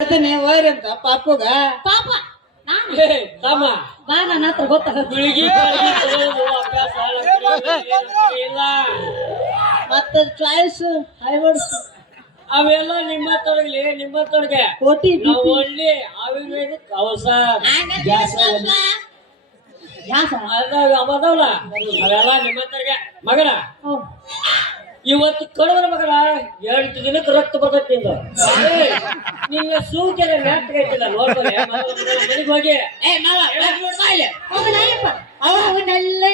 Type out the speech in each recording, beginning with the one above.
ಹೇಳ್ತೀನಿ ಅಂತ ಪಾಪುಗ? ಪಾಪ ನಾನು. ಹೇ ತಮ್ಮ ಬಾ ನನ್ನ ಹತ್ರ ಗುಳಿಗಿ ತಗೊಳ್ಳೋದು ಅಭ್ಯಾಸ ಇಲ್ಲ ಮತ್ತ ಚಾಯ್ಸ್ ಹೈವರ್ಡ್ಸ್ ಅವೆಲ್ಲ ನಿಮ್ಮ ತೊಡಗಲಿ ನಿಮ್ಮ ತೊಡಗೆ ಕೋಟಿ ನಾವು ಒಳ್ಳೆ ಆಯುರ್ವೇದಿಕ್ ಕವಸ ಗ್ಯಾಸ್ ಯಾಸ ಅದಾವ ಅವೆಲ್ಲ ನಿಮ್ಮ ತೊಡಗೆ ಮಗನ ಇವತ್ತು ಕಡದ್ರ ಮಗನ ಎಂಟು ದಿನಕ್ಕೆ ರಕ್ತ ಬರ್ತೈತಿ ನಿನ್ನ ಸೂಚನೆ ಮ್ಯಾಟ್ಗೈತಿಲ್ಲ ನೋಡ್ಬೋದು ಮನೆಗೆ ಹೋಗಿ. ಏ ಮಾವ ಅವನೆಲ್ಲ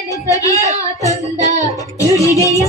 ತಂದ ನುಡಿಗೆಯ.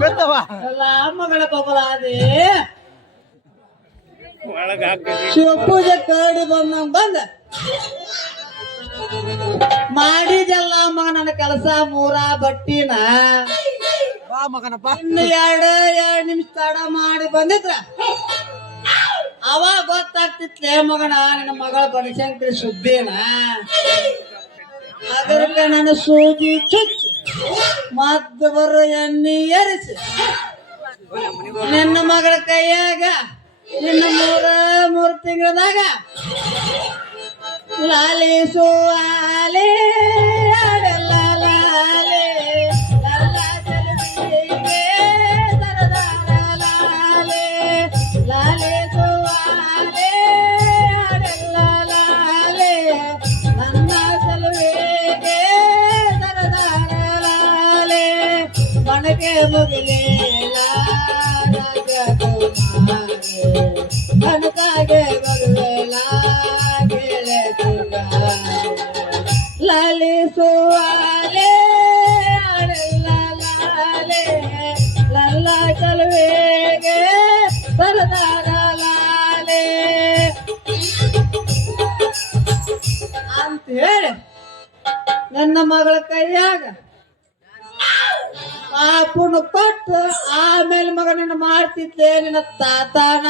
ನನ್ನ ಎಲ್ಲ ಮಗಳ ಬಬಲ ಅದೇ ಶಿವಪೂಜೆ ಕರಡಿ ಬಂದ ಬಂದ. ಮಾಡಿದೆಲ್ಲ ಮಗ ನನ್ನ ಕೆಲಸ ಮೂರ ಬಟ್ಟಿನ. ಇನ್ನು ಎರಡು ಎರಡು ನಿಮಿಷ ತಡ ಮಾಡಿ ಬಂದಿದ್ರ? ಅವಾಗ ಗೊತ್ತಾಗ್ತಿತ್ಲೇ ಮಗನ, ನಿನ್ನ ಮಗಳ ಬನಶಂಕರಿ ಸುದ್ದಿನ ಅದಕ್ಕೆ ನನ್ನ ಸೂಜಿ ಚುಚ್ಚಿ. ಮದ್ದು ಬರೋ ಎಣ್ಣೆ ಎರಿಸಿ. ನಿನ್ನ ಮಗಳ ಕೈಯಾಗ, ನಿನ್ನ ಮೂರ, ಮೂರು ತಿಂಗಳದಾಗ ಲಾಲಿ ಸುವಾಲೆ ಗೆಳೆ ಲಾಲಿ ಲಲ್ಲ ಚಲುವೆಗೆ ಬರದಾರ ಲಾಲೆ ಅಂತ ಹೇಳಿ ನನ್ನ ಮಗಳ ಕೈಯಾಗ ಪಾಪುನ ಕೊಟ್ಟು ಆಮೇಲೆ ಮಗನನ್ನ ಮಾಡ್ತಿದ್ದೆ ನಿನ್ನ ತಾತಾನ.